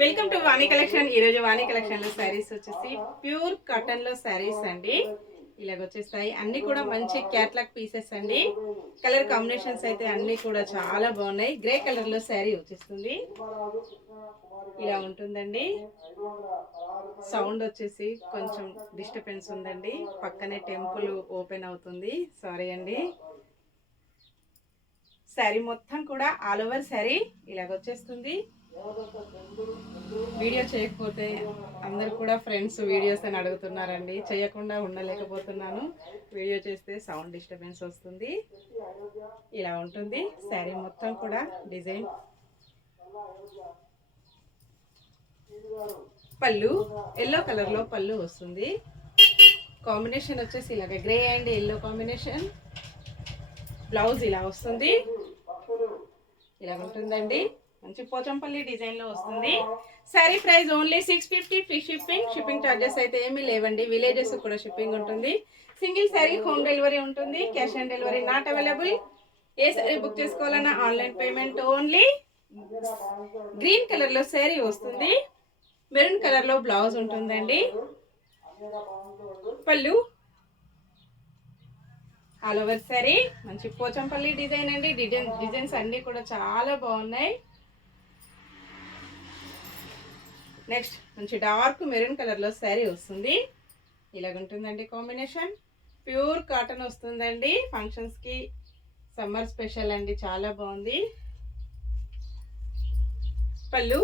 Welcome to Vani collection. ఈరోజు వాణి కలెక్షన్లో శారీస్ వచ్చేసి ప్యూర్ కాటన్లో శారీస్ అండి. ఇలాగ వచ్చేస్తాయి అన్నీ కూడా మంచి క్యాట్లాగ్ పీసెస్ అండి. కలర్ కాంబినేషన్స్ అయితే అన్నీ కూడా చాలా బాగున్నాయి. గ్రే కలర్లో శారీ వచ్చేస్తుంది. ఇలా ఉంటుందండి. సౌండ్ వచ్చేసి కొంచెం డిస్టర్బెన్స్ ఉందండి. పక్కనే టెంపుల్ ఓపెన్ అవుతుంది, సారీ అండి. శారీ మొత్తం కూడా ఆల్ ఓవర్ శారీ ఇలాగ వచ్చేస్తుంది. వీడియో చేయకపోతే అందరు కూడా ఫ్రెండ్స్ వీడియోస్ అని అడుగుతున్నారండి. చేయకుండా ఉండలేకపోతున్నాను. వీడియో చేస్తే సౌండ్ డిస్టర్బెన్స్ వస్తుంది. ఇలా ఉంటుంది శారీ మొత్తం కూడా డిజైన్. పళ్ళు ఎల్లో కలర్లో పళ్ళు వస్తుంది. కాంబినేషన్ వచ్చేసి ఇలాగ grey and yellow combination. Blouse ఇలా వస్తుంది. ఇలా ఉంటుందండి. మంచి పోచంపల్లి డిజైన్లో వస్తుంది. Sari price only 650, free shipping. Shipping charges అయితే ఏమీ లేవండి. విలేజెస్ కూడా షిప్పింగ్ ఉంటుంది. సింగిల్ శారీ హోమ్ డెలివరీ ఉంటుంది. Cash on delivery not available. A sari book చేసుకోవాలన్నా ఆన్లైన్ పేమెంట్ ఓన్లీ. గ్రీన్ కలర్లో శారీ వస్తుంది. మెరూన్ కలర్లో బ్లౌజ్ ఉంటుందండి. పళ్ళు ఆల్ ఓవర్ శారీ మంచి పోచంపల్లి డిజైన్ అండి. డిజైన్స్ అన్నీ కూడా చాలా బాగున్నాయి. నెక్స్ట్ మంచి డార్క్ మెరూన్ కలర్లో శారీ వస్తుంది. ఇలాగుంటుందండి కాంబినేషన్. ప్యూర్ కాటన్ వస్తుందండి. ఫంక్షన్స్కి సమ్మర్ స్పెషల్ అండి, చాలా బాగుంది. పళ్ళు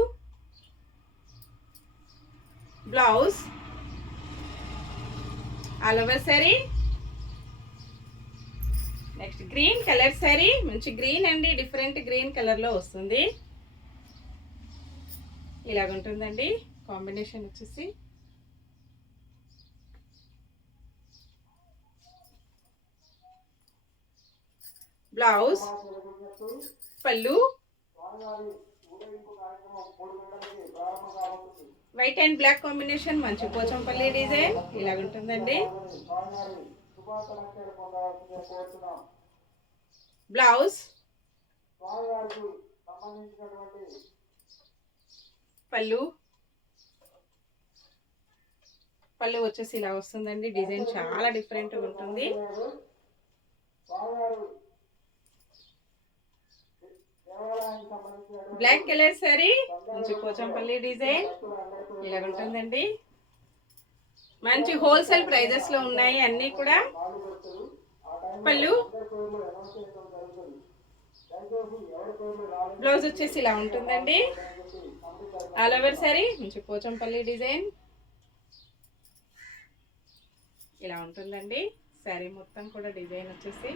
blouse all over sari. Next green colour sari, మంచి గ్రీన్ అండి, డిఫరెంట్ గ్రీన్ కలర్లో వస్తుంది. ఇలాగుంటుందండి కాంబినేషన్ వచ్చేసి. బ్లౌజ్ పళ్ళు వైట్ అండ్ బ్లాక్ కాంబినేషన్, మంచి పోచంపల్లి డిజైన్. ఇలాగుంటుందండి. బ్లౌజ్ పళ్ళు వచ్చేసి ఇలా వస్తుందండి. డిజైన్ చాలా డిఫరెంట్గా ఉంటుంది. బ్లాక్ కలర్ శారీ, మంచి పోచంపల్లి డిజైన్. ఇలా ఉంటుందండి. మంచి హోల్సేల్ ప్రైజెస్ లో ఉన్నాయి అన్నీ కూడా. పళ్ళు బ్లౌజ్ వచ్చేసి ఇలా ఉంటుందండి. ఆల్ ఓవర్ శారీ మంచి పోచంపల్లి డిజైన్. ఇలా ఉంటుందండి శారీ మొత్తం కూడా డిజైన్ వచ్చేసి.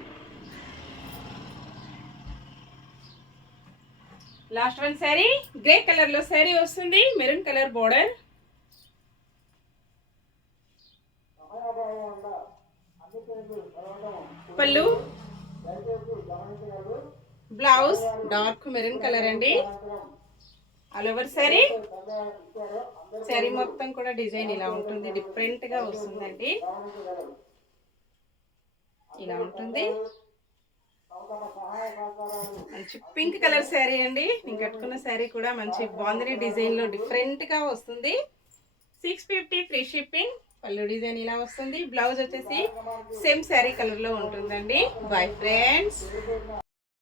Last one sari grey colour లో శారీ వస్తుంది. Maroon colour border. పళ్ళు బ్లౌజ్ డార్క్ మెరూన్ కలర్ అండి. ఆల్ ఓవర్ శారీ శారీ మొత్తం కూడా డిజైన్ ఇలా ఉంటుంది. డిఫరెంట్ గా వస్తుందండి. ఇలా ఉంటుంది. మంచి పింక్ కలర్ శారీ అండి. నేను కట్టుకున్న శారీ కూడా మంచి బాందిని డిజైన్ లో డిఫరెంట్ గా వస్తుంది. 650, ఫ్రీ షిప్పింగ్. పళ్ళు డిజైన్ ఇలా వస్తుంది. బ్లౌజ్ వచ్చేసి సేమ్ శారీ కలర్ లో ఉంటుందండి. Bye friends.